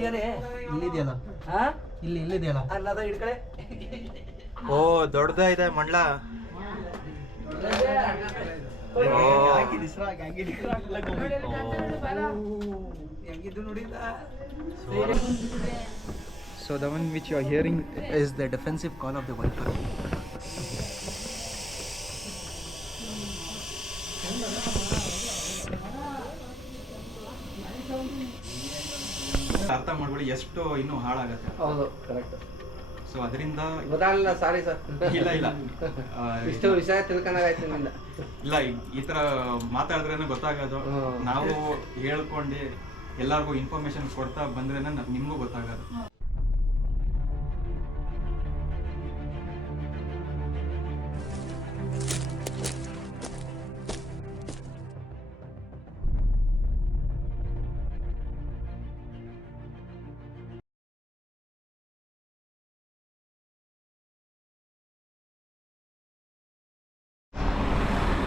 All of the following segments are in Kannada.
ಇಲ್ಲಿದೆಯಲ್ಲ ಇಲ್ಲಿದೆಯಲ್ಲ ಅಲ್ಲದ ಹಿಡ್ಕಡೆ. ಓ ದೊಡ್ಡದ ಇದೆ ಮಂಡ್ಲ. So the one which you are hearing is the defensive call of the Viper. ಅರ್ಥ ಮಾಡ್ಕೊಳ್ಳಿ ಎಷ್ಟು ಇನ್ನೂ ಹಾಳಾಗತ್ತೆ. ಹೌದು ಕರೆಕ್ಟ್. ಸೊ ಅದರಿಂದ ಗೊತ್ತಾಗಲಿಲ್ಲ, ಸಾರಿ ಸರ್. ಇಲ್ಲ ಇಷ್ಟು ವಿಷಯ ತಿಳ್ಕೊಂಡಾಗಾಯ್ತು ನಿಮ್ಮಿಂದ. ಇಲ್ಲ ಈ ತರ ಮಾತಾಡಿದ್ರೇನೆ ಗೊತ್ತಾಗೋದು. ನಾವು ಹೇಳ್ಕೊಂಡು ಎಲ್ಲರಿಗೂ ಇನ್ಫಾರ್ಮೇಶನ್ ಕೊಡ್ತಾ ಬಂದ್ರೇನೆ ನಿಮಗೂ ಗೊತ್ತಾಗೋದು.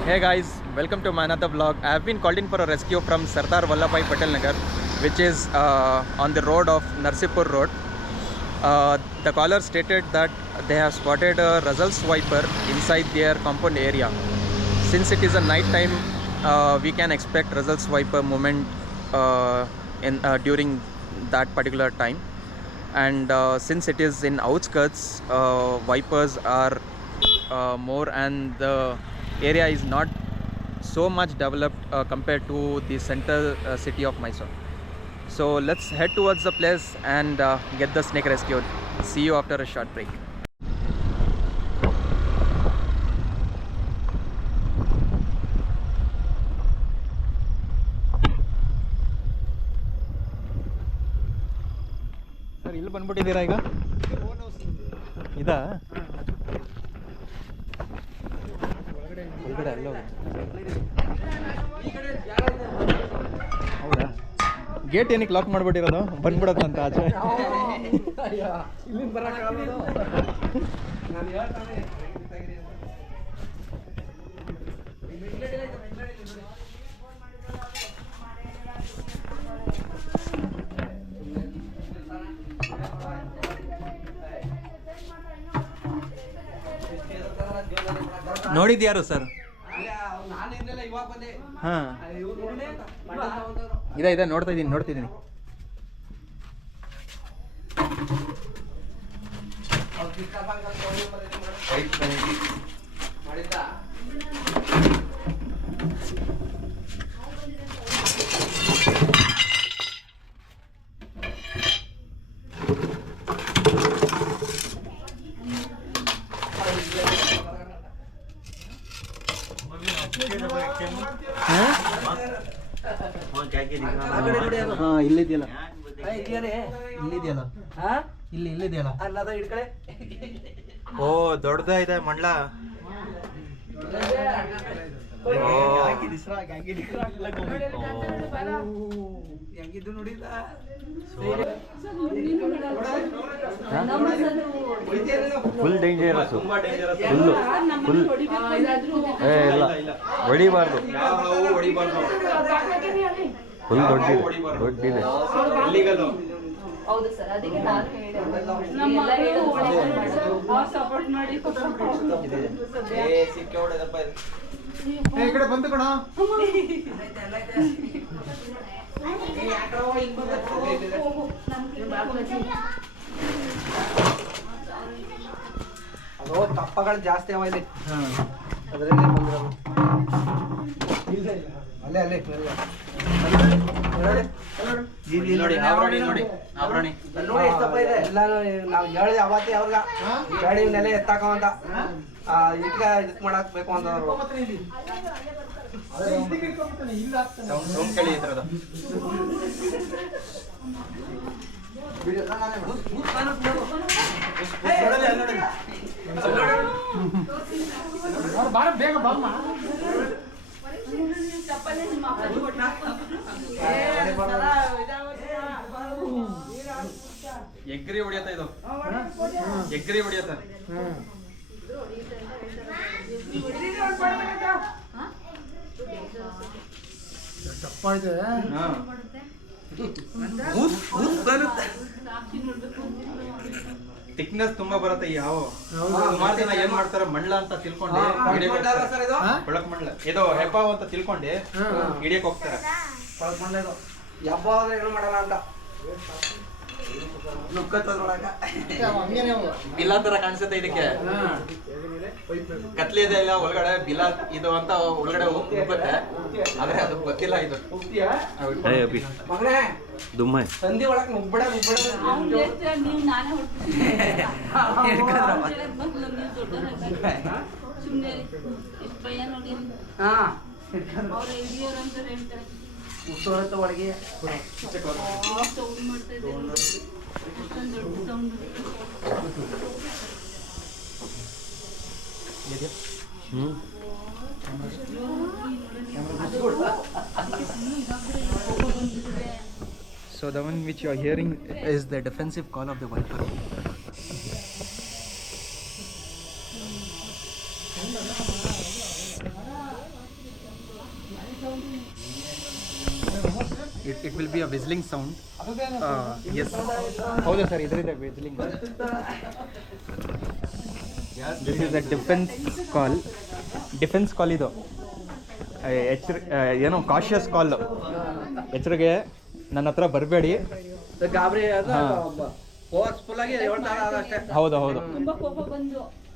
Hey guys, welcome to my another vlog. I have been called in for a rescue from Sardar Vallabhbhai Patel Nagar, which is on the road of Narsipur Road. The caller stated that they have spotted a Russell's Viper inside their compound area. Since it is a night time, we can expect Russell's Viper movement during that particular time. And since it is in outskirts, Vipers are more, and the area is not so much developed compared to the central city of Mysore. So let's head towards the place and get the snake rescued. See you after a short break. Sir ಇಲ್ಲಿ ಬಂದ್ಬಿಟ್ಟಿದ್ದೀರಾ ಈಗ? ಇದಾ ಒಳಗಡೆ ಅಲ್ಲೋ? ಹೌದಾ? ಗೇಟ್ ಏನಕ್ಕೆ ಲಾಕ್ ಮಾಡ್ಬಿಟ್ಟಿರೋದು? ಬಂದ್ಬಿಡತ್ತಂತ ಆಚೆ. ನೋಡಿದ್ಯಾರು ಸರ್? ಹಾಂ ಇದೆ ನೋಡ್ತಾ ಇದ್ದೀನಿ. ಇಲ್ಲಿದೆಯಲ್ಲ ಅಲ್ಲದ ಹಿಡ್ಕಡೆ. ಓ ದೊಡ್ಡದ ಇದೆ ಮಂಡ್ಲ. ಹೆಂಗಿದ್ದು ನೋಡಿಲ್ಲ. ಫುಲ್ ಡೇಂಜರಸ್, ಫುಲ್ ಇಲ್ಲ ಹೊಡಿಬಾರ್ದು, ಫುಲ್ ದೊಡ್ಡಿದೆ. ಹೌದು ಸರ್, ಅದಕ್ಕೆ ನಾನು ಸಪೋರ್ಟ್ ಮಾಡಿ ಈ ಕಡೆ ಬಂದು ಕಣ. ಅದು ಕಪ್ಪಗಳು ಜಾಸ್ತಿ ಅವ ಇಲ್ಲಿ, ಅದರಲ್ಲೇ ಬಂದಿರೋದು. ಅಲ್ಲೇ ನೋಡಿ ಎಷ್ಟಪ್ಪ ಇದೆ. ಎಲ್ಲ ನಾವು ಹೇಳಿದೆ ಅವತ್ತೇ ಅವ್ರಿಗೆ, ಗಾಡಿ ನೆಲೆ ಎತ್ತಾಕ ಅಂತ, ಇಟ್ಕ ಇದಕ್ ಮಾಡಕ್ ಬೇಕು ಅಂತ. ಬೇಗ ಬಾಮ್ಮ. ಎಗ್ರಿ ಹೊಡಿಯತ್ತ ಇದು, ಎಗ್ರಿ ಹೊಡಿಯತ್ತ. ದಪ್ಪ ಇದೆ. ಬರುತ್ತೆ. ಥಿಕ್ನೆಸ್ ತುಂಬಾ ಬರುತ್ತೆ ಈ ಹಾವು. ಸುಮಾರು ಜನ ಏನ್ ಮಾಡ್ತಾರೆ, ಮಂಡ್ಲ ಅಂತ ತಿಳ್ಕೊಂಡು ಹಿಡಿಯಕ್ ಹೋಗ್ತಾರೆ. ಸರ್ ಇದು ಕೊಳಕ್ ಮಂಡ್ಲ ಇದು ಹೆಬ್ಬಾವು ಅಂತ ತಿಳ್ಕೊಂಡು ಹಿಡಿಯಕ್ ಹೋಗ್ತಾರೆ. ಕೊಳಕ್ ಮಂಡ್ಲ ಇದು ಯಬ್ಬ ಆದ್ರೆ ಏನು ಮಾಡಲ್ಲ ಅಂತ ನುಕ್ಕತ್ತದ ಒಳಗ ಬಿಲ ತರ ಕಾಣಿಸುತ್ತೆ ಇದಕ್ಕೆ. ಕತ್ಲಿ ಇದೆ ಇಲ್ಲ ಒಳಗಡೆ ಬಿಲ ಇದು ಅಂತ ಒಳಗಡೆ ನುಗ್ಗುತ್ತೆ, ಆದ್ರೆ ಅದು ಗೊತ್ತಿಲ್ಲ ಇದು. ಏ ಅಭಿ ಮಗನೇ ದುಮ್ಮ ಸಂಧಿ ಒಳಗ್ ನುಗ್ಬೇಡ ಅವ್ನು ಹೇಳ್ತೀರ ನೀವು ನಾನೇ ಹೊಡ್ತೀನಿ ಸುಮ್ಮನೆ ಎಷ್ಟು ಭಯ ನೋಡಿ ಹಾ ಅವ್ರು ಹಿಡಿಯೋರು ಅಂತ ಹೇಳ್ತಾರೆ. ಉತ್ತೋರತ್ತ ಒಳಗೆ ಸೌಂಡ್ ಮಾಡ್ತಾ ಇದ್ದಾರೆ, ಅಷ್ಟೊಂದು ದೊಡ್ಡ sound. So the one which you are hearing is the defensive call of the viper. It will be a whistling sound. Yes. ಹೌದು ಸರ್, ಇದರಿಂದ whistling. This is a defence call ಇದು. ಏನೋ ಕಾಶಿಯಸ್ ಕಾಲ್. ಎಚ್ಚರಿಕೆ, ನನ್ನ ಹತ್ರ ಬರಬೇಡಿ. ಗಾಬರಿ ಫೋರ್ಸ್ಫುಲ್ ಆಗಿ ಹೇಳ್ತಾರ ಅಷ್ಟೇ. ಹೌದು ತುಂಬಾ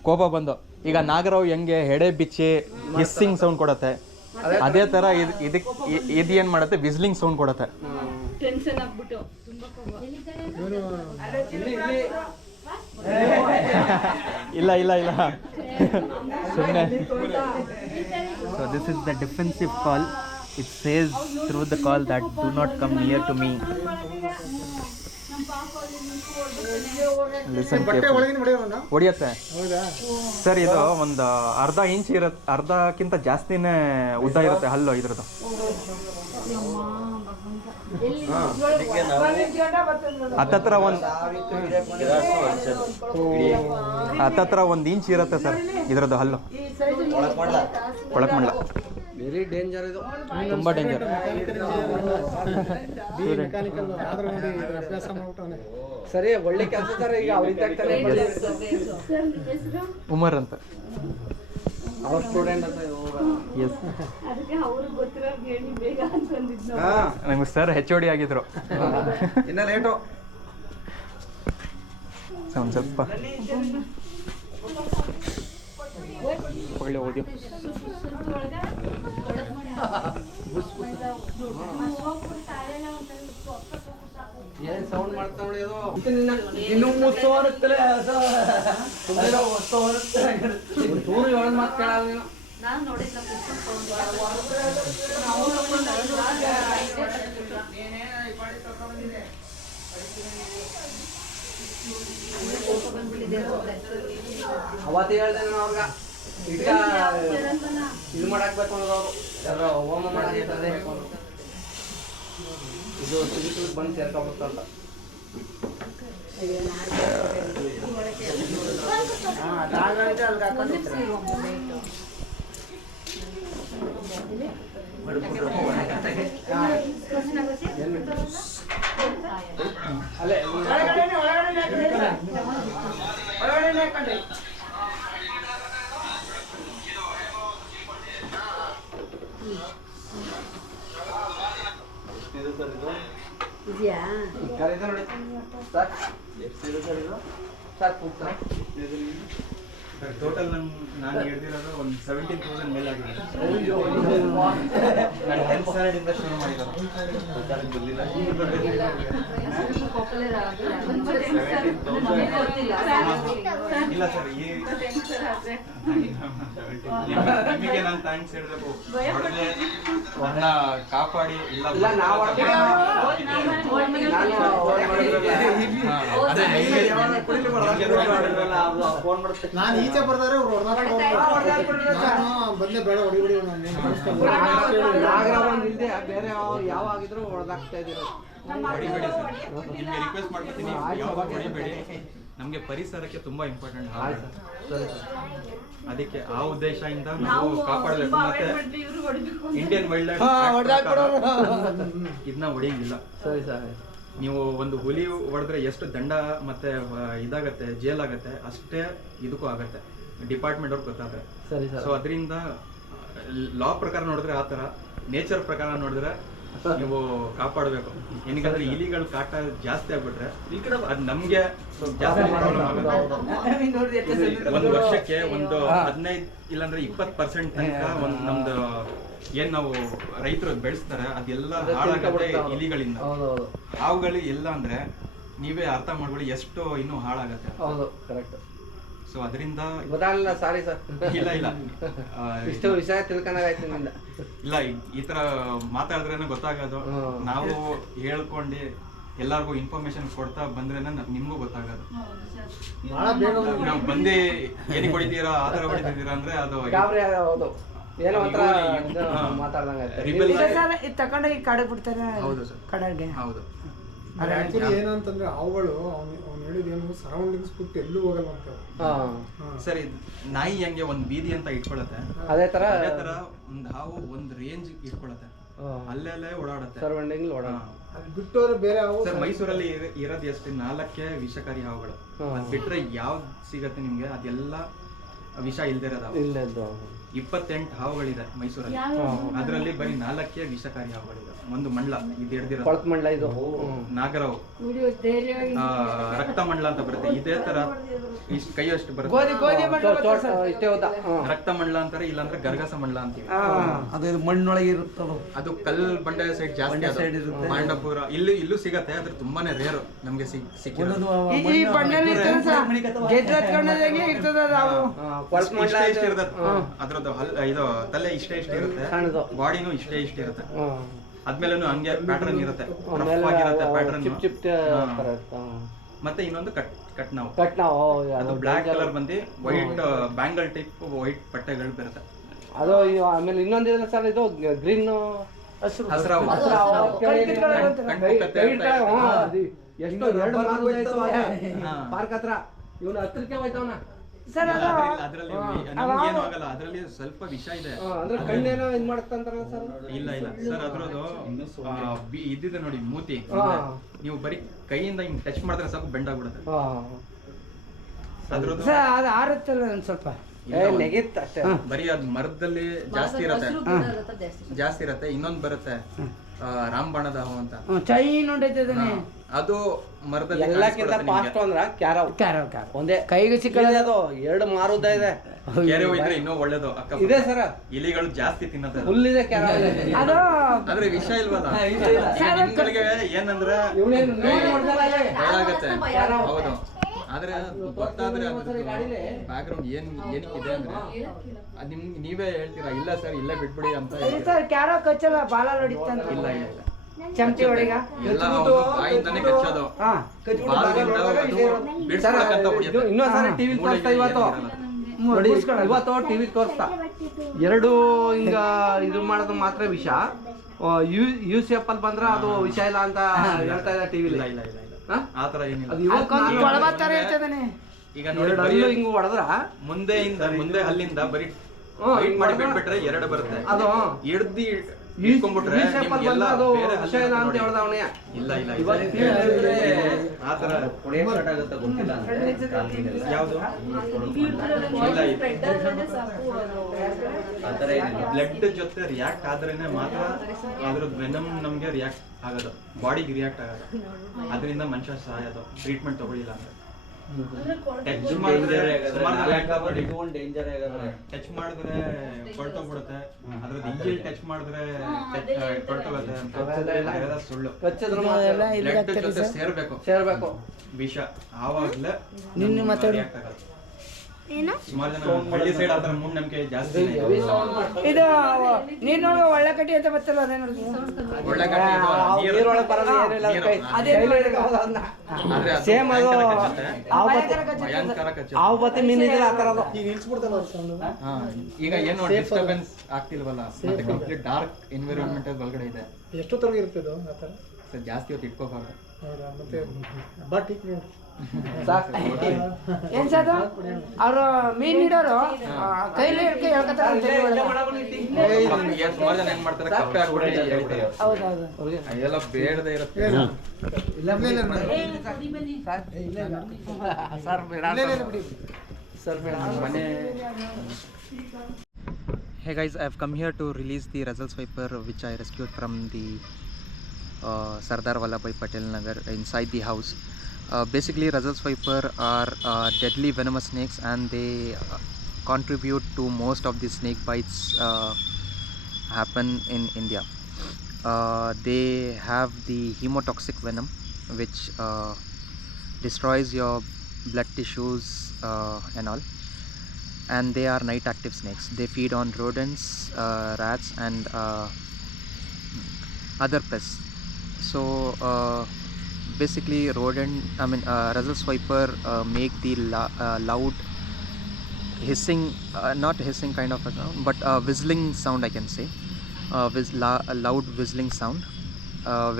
ಕೋಪ ಬಂದು ಈಗ ನಾಗರಾವ್ ಹೆಂಗೆ ಹೆಡೆ ಬಿಚ್ಚಿ ಹಿಸ್ಸಿಂಗ್ ಸೌಂಡ್ ಕೊಡುತ್ತೆ, ಅದೇ ತರ ಇದು ಏನ್ ಮಾಡುತ್ತೆ, ವಿಸ್ಲಿಂಗ್ ಸೌಂಡ್ ಕೊಡುತ್ತೆ. ಟೆನ್ಷನ್ ಆಗ್ಬಿಟ್ಟು ತುಂಬಾ ಇಲ್ಲ ಸುಮ್ಮನೆ. So this is the defensive call. It says through the call that do not come near to me. Listen carefully. ಹೊಡಿಯತ್ತೆ ಸರ್. ಇದು ಒಂದು ಅರ್ಧ ಇಂಚ್ ಇರುತ್ತೆ, ಅರ್ಧಕ್ಕಿಂತ ಜಾಸ್ತಿನೇ ಉದ್ದ ಇರುತ್ತೆ ಹಲ್ಲು ಇದ್ರದ್ದು. ಹತ್ತತ್ರ ಒಂದು ಇಂಚ್ ಇರುತ್ತೆ ಸರ್ ಇದ್ರದ್ದು ಹಲ್ಲು. ಕೊಳಕ್ಮಂಡ್ಲ ವೆರಿ ಡೇಂಜರ್ ಇದು, ತುಂಬಾ ಡೇಂಜರ್. ಸರಿ ಒಳ್ಳೆ ಕೆಲಸ ಸರ್. ಈಗ ಅವ್ರಿದ್ದಾಗ್ತಾನೆ ಉಮರ್ ಅಂತ ಅವ್ರ ಸ್ಟೂಡೆಂಟ್ ಅಂತ. ಎಸ್, ಅದಕ್ಕೆ ಅವ್ರಿಗೆ ಗೊತ್ತಿರೋ ಹೇಳಿ ಬೇಗ ಅಂತಂದಿದ್ದು. ನಮ್ಗೆ ಸರ್ HOD ಆಗಿದ್ರು. ಇನ್ನ ಲೇಟು ಒಂದು ಸ್ವಲ್ಪ ಒಳ್ಳೆ ಓದಿ. ಏನ್ ಸೌಂಡ್ ಮಾಡ್ತಾ ನೋಡಿ ಅದು. ಇನ್ನು ಮುಚ್ಚೋ ಅನ್ನುತ್ತಲೇ ಚೂರು ಹೇಳೋದ್ ಮಾತು ಕೇಳಲ್ಲ ನೀನು. ನಾನು ನೋಡಿಲ್ಲ ಅವತ್ತೇ ಹೇಳ್ದೆ ನಾನು ಅವ್ರಿಗೆ ಈಗ ಇದು ಮಾಡಾಕ್ಬೇಕು ಅನ್ನೋದು. ಅವರು ಯಾರೋ ಹೋಮ ಮಾಡಾಕೈತದೆ ಇದು ಸಿಗಿತು ಬಂದು ಸೇರ್ಕೊಬಿಡ್ತಂತ. ಅಲ್ಲೇ ಇದೆಯಾ ನೋಡಿ ಸರ್. ಸರ್ ಕೂಗ್ತಾ ಟೋಟಲ್ ನಾನು ಹೇಳ್ತಿರೋದು ಒಂದು 17,000 ಮೇಲೆ ಆಗಿದೆ. ನಾನು 10th ಸ್ಟ್ಯಾಂಡರ್ಡ್ ಶುರು ಮಾಡಿರೋದು. ಇಲ್ಲ ಸರ್, ನಿಮಗೆ ನಾನು ಥ್ಯಾಂಕ್ಸ್ ಹೇಳಬೇಕು. ಕಾಪಾಡಿ ಇಲ್ಲ ನಾವು ನಾನು ಈಚೆ ಬರ್ತಾರೆ ಬಂದೆ ಬೇಡ ಹೊಡಿಬಿಡಿ. ಇಲ್ಲದೆ ಬೇರೆ ಯಾವ ಆಗಿದ್ರು ಹೊಡೆದಾಕ್ತಾ ಇದ್ದೀರ. ಹೊಡಿಬೇಡಿ ಸರ್, ನಿಮಗೆ ರಿಕ್ವೆಸ್ಟ್ ಮಾಡ್ಕೊತೀನಿ, ಯಾವಾಗ ಹೊಡಿಬೇಡಿ. ನಮಗೆ ಪರಿಸರಕ್ಕೆ ತುಂಬಾ ಇಂಪಾರ್ಟೆಂಟ್. ಅದಕ್ಕೆ ಆ ಉದ್ದೇಶದಿಂದ ನಾವು ಕಾಪಾಡಬೇಕು. ಮತ್ತೆ ಇಂಡಿಯನ್ ವೈಲ್ಡ್ ಲೈಫ್ ಇದನ್ನ ಹೊಡೆಯಂಗಿಲ್ಲ. ಸರಿ ಸರ್. ನೀವು ಒಂದು ಹುಲಿ ಹೊಡೆದ್ರೆ ಎಷ್ಟು ದಂಡ ಮತ್ತೆ ಇದಾಗತ್ತೆ ಜೇಲ್ ಆಗತ್ತೆ ಅಷ್ಟೇ ಇದಕ್ಕೂ ಆಗತ್ತೆ ಡಿಪಾರ್ಟ್ಮೆಂಟ್ ಅವ್ರಿಗೆ ಗೊತ್ತಾಗುತ್ತೆ. ಸರಿ ಸರ್. ಸೊ ಅದರಿಂದ ಲಾ ಪ್ರಕಾರ ನೋಡಿದ್ರೆ ಆ ಥರ, ನೇಚರ್ ಪ್ರಕಾರ ನೋಡಿದ್ರೆ ನೀವು ಕಾಪಾಡಬೇಕು. ಏನಕ್ಕಂದ್ರೆ ಇಲಿಗಳ ಕಾಟ ಜಾಸ್ತಿ ಆಗ್ಬಿಟ್ರೆ ಅದು ನಮ್ಗೆ ಜಾಸ್ತಿ ಪ್ರಾಬ್ಲಮ್ ಆಗುತ್ತೆ. ಒಂದು ವರ್ಷಕ್ಕೆ ಒಂದು 15 ಇಲ್ಲಾಂದ್ರೆ 20% ತನಕ ಒಂದು ನಮ್ದು ಏನ್ ನಾವು ರೈತರು ಬೆಳೆಸ್ತಾರೆ ಅದೆಲ್ಲ ಹಾಳಾಗುತ್ತೆ ಇಲಿಗಳಿಂದ. ಹಾವುಗಳು ಎಲ್ಲ ಅಂದ್ರೆ ನೀವೇ ಅರ್ಥ ಮಾಡ್ಕೊಳ್ಳಿ ಎಷ್ಟು ಇನ್ನೂ ಹಾಳಾಗತ್ತೆ. ಹೌದು ಕರೆಕ್ಟ್. ಸೊ ಅದರಿಂದ ಗೊತ್ತಾಗಲಿಲ್ಲ, ಸಾರಿ ಸರ್. ಇಲ್ಲ ಇಷ್ಟು ವಿಷಯ ತಿಳ್ಕೊಂಡಾಗಾಯ್ತು ನಿಮ್ಮಿಂದ. ಇಲ್ಲ ಈ ತರ ಮಾತಾಡಿದ್ರೇನೆ ಗೊತ್ತಾಗೋದು. ನಾವು ಹೇಳ್ಕೊಂಡು ಎಲ್ಲರಿಗೂ ಇನ್ಫಾರ್ಮೇಶನ್ ಕೊಡ್ತಾ ಬಂದ್ರೇನೆ ನಿಮ್ಗೂ ಗೊತ್ತಾಗೋದು. ನಾವು ಬಂದು ಏನಕ್ಕೆ ಹೊಡಿತೀರಾ ಆ ಥರ ಹೊಡಿತಿದ್ದೀರಾ ಅಂದ್ರೆ ಅದು ಗಾಬರಿ. ಹೌದು, ಏನೋ ಒಂಥರ ಮಾತಾಡ್ದಂಗೆ ತಕೊಂಡೋಗಿ ಕಡೆ ಬಿಡ್ತಾರೆ. ಹೌದು ಸರ್, ಕಡೆಗೆ. ಹೌದು. ಆಕ್ಚುಲಿ ಏನಂತಂದ್ರೆ ಅವುಗಳು ಅವ್ನು ಹೇಳಿದೇನು ಸರೌಂಡಿಂಗ್ಸ್ ಬಿಟ್ಟು ಎಲ್ಲೂ ಹೋಗಲ್ಲ ಅಂತ. ಸರ್ ನಾಯಿ ಹೆಂಗೆ ಒಂದ್ ಬೀದಿ ಅಂತ ಇಟ್ಕೊಳತ್ತೆ, ಅದೇ ತರ ಒಂದ್ ಹಾವು ಒಂದ್ ರೇಂಜ್ ಇಟ್ಕೊಳತ್ತೆ, ಅಲ್ಲೆಲ್ಲೇ ಓಡಾಡತ್ತೆ. ಸರೌಂಡಿಂಗ್ ಓಡಾಡ ಅದು ಬಿಟ್ಟೋದ್ರೆ ಬೇರೆ ಹಾವು. ಸರ್ ಮೈಸೂರಲ್ಲಿ ಇರೋದು ಎಷ್ಟು 4 ವಿಷಕಾರಿ ಹಾವುಗಳು. ಅದ್ ಬಿಟ್ರೆ ಯಾವ್ದು ಸಿಗತ್ತೆ ನಿಮ್ಗೆ ಅದೆಲ್ಲ ವಿಷ ಇಲ್ದಿರೋದು. 28 ಹಾವುಗಳಿದೆ ಮೈಸೂರಲ್ಲಿ, ಅದರಲ್ಲಿ ಬರೀ 4 ವಿಷಕಾರಿ ಹಾವುಗಳಿದೆ. ಒಂದು ಮಂಡ್ಲ ಇದು ಹಿಡ್ದಿರೋ ಮಂಡ್ಲ, ಇದು ನಾಗರಾವು, ರಕ್ತ ಮಂಡ್ಲ ಅಂತ ಬರುತ್ತೆ. ಇದೇ ತರ ಇಷ್ಟು ಕೈ ಅಷ್ಟು ಬರುತ್ತೆ, ರಕ್ತ ಮಂಡ್ಲ ಅಂತಾರೆ, ಇಲ್ಲಾಂದ್ರೆ ಗರ್ಗಸ ಮಂಡ್ಲ ಅಂತೀವಿ. ಅದು ಮಣ್ಣೊಳಗೆ ಇರುತ್ತೆ. ಅದು ಕಲ್ ಬಂಡೆ ಸೈಡ್ ಜಾಸ್ತಿ, ಪಾಂಡಪುರ ಇಲ್ಲೂ ಸಿಗತ್ತೆ. ಆದ್ರೆ ತುಂಬಾನೇ ರೇರು ನಮ್ಗೆ ಸಿಕ್ಕಿರೋದು. ಈ ಬಣ್ಣಲ್ಲಿ ಇಷ್ಟೇ ಇರುತ್ತೆ ಅದ್ರದ್ದು. ಇದು ತಲೆ ಇಷ್ಟೇ ಇರುತ್ತೆ, ಬಾಡಿನೂ ಇಷ್ಟೇ ಇರುತ್ತೆ. ಅದ್ಮೇಲೂ ಹಂಗೆ ಪ್ಯಾಟರ್ನ್ ಇರುತ್ತೆ, ಪ್ಯಾಟರ್ನ್. ಮತ್ತೆ ಇನ್ನೊಂದು ಕಟ್ ನಾವು ಅದು ಬ್ಲಾಕ್ ಕಲರ್ ಬಂದು ವೈಟ್ ಬ್ಯಾಂಗಲ್ ಟೈಪ್ ವೈಟ್ ಪಟ್ಟೆಗಳು ಬರುತ್ತೆ. ಅದು ಆಮೇಲೆ ಇನ್ನೊಂದಿದೆ ಸರ್, ಇದು ಗ್ರೀನ್ ಹಸ್ರಾವು. ಪಾರ್ಕ್ ಹತ್ರ ಇವನು ಹತ್ರಕ್ಕೆ ಹೋಯ್ತವನ ಸರ್. ಅದ್ರಲ್ಲಿ ನಮ್ಗೇನು ಆಗಲ್ಲ, ಅದ್ರಲ್ಲಿ ಸ್ವಲ್ಪ ವಿಷ ಇದೆ. ಅಂದ್ರೆ ಕಣ್ಣೇನೋ ಇದ್ ಮಾಡ್ತಂತಾರಲ್ಲ ಸರ್. ಇಲ್ಲ ಸರ್, ಅದ್ರದ್ದು ಇದ್ದಿದೆ ನೋಡಿ ಮೂತಿ, ನೀವು ಬರೀ ಕೈಯಿಂದ ಹಿಂಗ್ ಟಚ್ ಮಾಡಿದ್ರೆ ಸಾಕು ಬೆಂಡ್ ಆಗ್ಬಿಡುತ್ತೆ ಅದ್ರದ್ದು. ಅದು ಆರುತ್ತಲ್ಲ ಒಂದು ಸ್ವಲ್ಪ ನೆಗೆತ್ ಅಷ್ಟೇ. ಬರೀ ಅದ್ ಮರದಲ್ಲಿ ಜಾಸ್ತಿ ಇರತ್ತೆ. ಇನ್ನೊಂದು ಬರುತ್ತೆ ರಾಮಬಾಣದ ಹಾವು ಅಂತ, ಚೈನ್ ಹೊಂಟೈತೆ. ಅದು ಮರದಲ್ಲಿ ಎಲ್ಲಕ್ಕಿಂತ ಫಾಸ್ಟ್ ಅಂದ್ರ ಕ್ಯಾರವ್ ಒಂದೇ ಕೈಗೆ ಸಿಕ್ಕಲ್ಲ. ಅದು 2 ಮಾರುದ್ದ ಇದೆ. ಕೆರೆ ಹೋಯ್ದ್ರೆ ಇನ್ನೂ ಒಳ್ಳೇದು. ಅಕ್ಕ ಇದೆ ಸರ್, ಇಲಿಗಳು ಜಾಸ್ತಿ ತಿನ್ನತ್ತೆ. ಹುಲ್ಲಿದೆ ಕ್ಯಾರವ್. ಅದು ಆದ್ರೆ ವಿಷ ಇಲ್ವಲ್ಲ ನಿಮ್ಗಳಿಗೆ. ಏನಂದ್ರೆ ಭಯ ಆಗತ್ತೆ. ಹೌದು, ಆದ್ರೆ ಗೊತ್ತಾದ್ರೆ ಬ್ಯಾಕ್ ಗ್ರೌಂಡ್ ಏನಕ್ಕಿದೆ ಅಂದ್ರೆ ಅದ್ ನೀವೇ ಹೇಳ್ತೀರಾ, ಇಲ್ಲ ಸರ್ ಇಲ್ಲೇ ಬಿಟ್ಬಿಡಿ ಅಂತ. ಕ್ಯಾರೋ ಕಚ್ಚಲ್ಲ, ಬಾಲ ಹೊಡಿತಾನೆ. ಇಲ್ಲ ಚಮಚಿ ಹೊಡಿಗ ಎಲ್ಲ ಬಾಯಿಂದಾನೆ ಕಚ್ಚೋದು. ಇನ್ನೊಂದ್ಸರಿ ಟಿವಿ ತೋರಿಸ್ತಾ ಇವತ್ತು ಟಿವಿ ತೋರಿಸ್ತಾ 2 ಹಿಂಗ ಇದು ಮಾಡೋದು ಮಾತ್ರ ವಿಷ. UCF ಅಲ್ಲಿ ಬಂದ್ರೆ ಅದು ವಿಷ ಇಲ್ಲ ಅಂತ ಹೇಳ್ತಾ ಇದ್ದಾರೆ ಟಿವಿ. ಇಲ್ಲ ಆತರ ಏನಿಲ್ಲ. ಈಗ ನೋಡಿ ಹಿಂಗ್ ಹೊಡೆದ್ರ ಮುಂದೆ ಅಲ್ಲಿಂದ ಬರೀ ಮಾಡಿ ಬಿಟ್ಬಿಟ್ರೆ 2 ಬರುತ್ತೆ. ಅದು ಹಿಡ್ದಿ ಇಟ್ಕೊಂಡ್ಬಿಟ್ರೆ ಇಲ್ಲ ಆತರ ಯಾವ್ದು ಬ್ಲಡ್ ಜೊತೆ ರಿಯಾಕ್ಟ್ ಆದ್ರೇನೆ ಮಾತ್ರ ಅದ್ರದ್ದು ವೆನಮ್ ನಮ್ಗೆ ರಿಯಾಕ್ಟ್ ಆಗೋದು, ಬಾಡಿಗೆ ರಿಯಾಕ್ಟ್ ಆಗೋದು. ಅದರಿಂದ ಮನುಷ್ಯ ಸಾಯೋದು ಟ್ರೀಟ್ಮೆಂಟ್ ತಗೊಳ್ಳಿಲ್ಲ ಅಂದ್ರೆ. ಟಚ್ ಮಾಡಿದ್ರೆ ಕೊಳ್ತೋಗ್ಬಿಡುತ್ತೆ, ಅದ್ರದ್ದು ಇಂಜಿಲ್ ಟಚ್ ಮಾಡಿದ್ರೆ ಕೊಳ್ತೋಗುತ್ತೆ ಅಂತ ಸುಳ್ಳು. ಬ್ಲಡ್ ಜೊತೆ ಸೇರ್ಬೇಕು ವಿಷ, ಆವಾಗಲೇ ರಿಯಾಕ್ಟ್ ಆಗೋದು. ಸುಮಾರು ಜನ ಹಳ್ಳಿ ಸೈಡ್ ಆತರ ಮೂಢನಂಬಿಕೆ ಜಾಸ್ತಿ. ಇದು ನೀರ್ನೊಳಗೆ ಒಳ್ಳೆ ಕಟ್ಟಿ ಅಂತ ಬರ್ತಲ್ಲ, ಅದೇ ನೋಡಿ. ಒಳ್ಳೆ ಕಟ್ಟಿ ಸೇಮ್ ಅದು ಹಾವು ಬತ್ತಿ ಮೀನ್ ಇದೆಯಲ್ಲ ಆ ತರ. ಈಗ ಏನು ಡಿಸ್ಟರ್ಬೆನ್ಸ್ ಆಗ್ತಿಲ್ವಲ್ಲ, ಮತ್ತೆ ಕಂಪ್ಲೀಟ್ ಡಾರ್ಕ್ ಎನ್ವಿರಾನ್ಮೆಂಟ್ ಒಳಗಡೆ ಇದೆ. ಎಷ್ಟೊತ್ತವರೆಗೆ ಇರ್ತದೆ ಜಾಸ್ತಿ ಹೊತ್ತು ಇಟ್ಕೋಬಾರ್ದು. ಹೌದಾ ಮತ್ತೆ ಬಾಟಿಕ್ ನೋಡಿ ಏನ್ ಸರ್ ಅವರು ಮೀನ್ ಹಿಡೋರು ಕೈಲಿ ಹಿಡ್ಕೊ ಹೇಳ್ಕೊತಾರೆ ಸುಮಾರು ಜನ ಏನ್ ಮಾಡ್ತಾರೆ ಕಪ್ಪೆ ಹಾಕ್ಬಿಟ್ಟು ಹೌದೌದು ಎಲ್ಲ ಬೇಡದೇ ಇರುತ್ತೆ. ಸರ್ ಬೇಡ ಸರ್ ಬೇಡ ಮನೆ. Hey guys, I've come here to release the Razzle Swiper which I rescued from the Sardar Vallabhbhai Patel Nagar inside the house. Basically, Razzle Swiper are deadly venomous snakes, and they contribute to most of the snake bites happen in India. They have the hemotoxic venom which destroys your blood tissues and all. And they are night active snakes. They feed on rodents, rats and other pests. So basically Razzle Swiper make the loud hissing, not hissing kind of a sound, but whistling sound, I can say. Loud whistling sound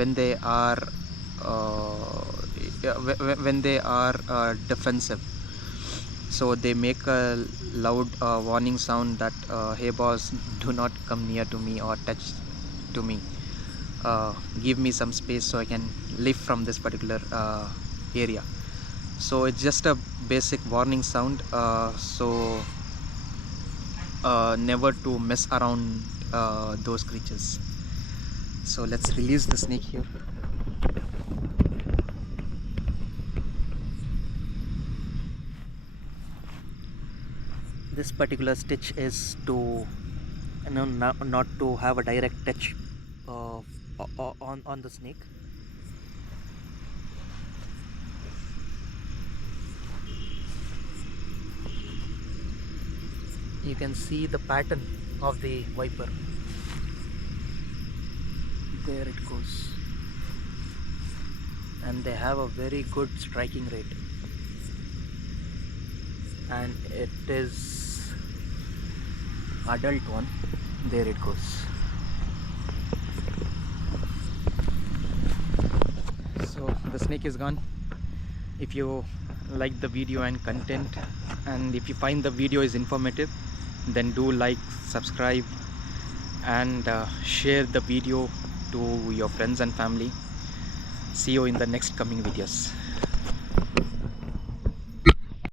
when they are defensive. So they make a loud warning sound that hey boss, do not come near to me or touch to me. Give me some space so I can live from this particular area. So it's just a basic warning sound. So never to mess around those creatures. So let's release the snake here. This particular stitch is to not to have a direct touch on the snake. You can see the pattern of the viper. There it goes, and they have a very good striking rate, and it is adult one. There it goes. So the snake is gone. If you like the video and content, and if you find the video is informative, then do like, subscribe and share the video to your friends and family. See you in the next coming videos.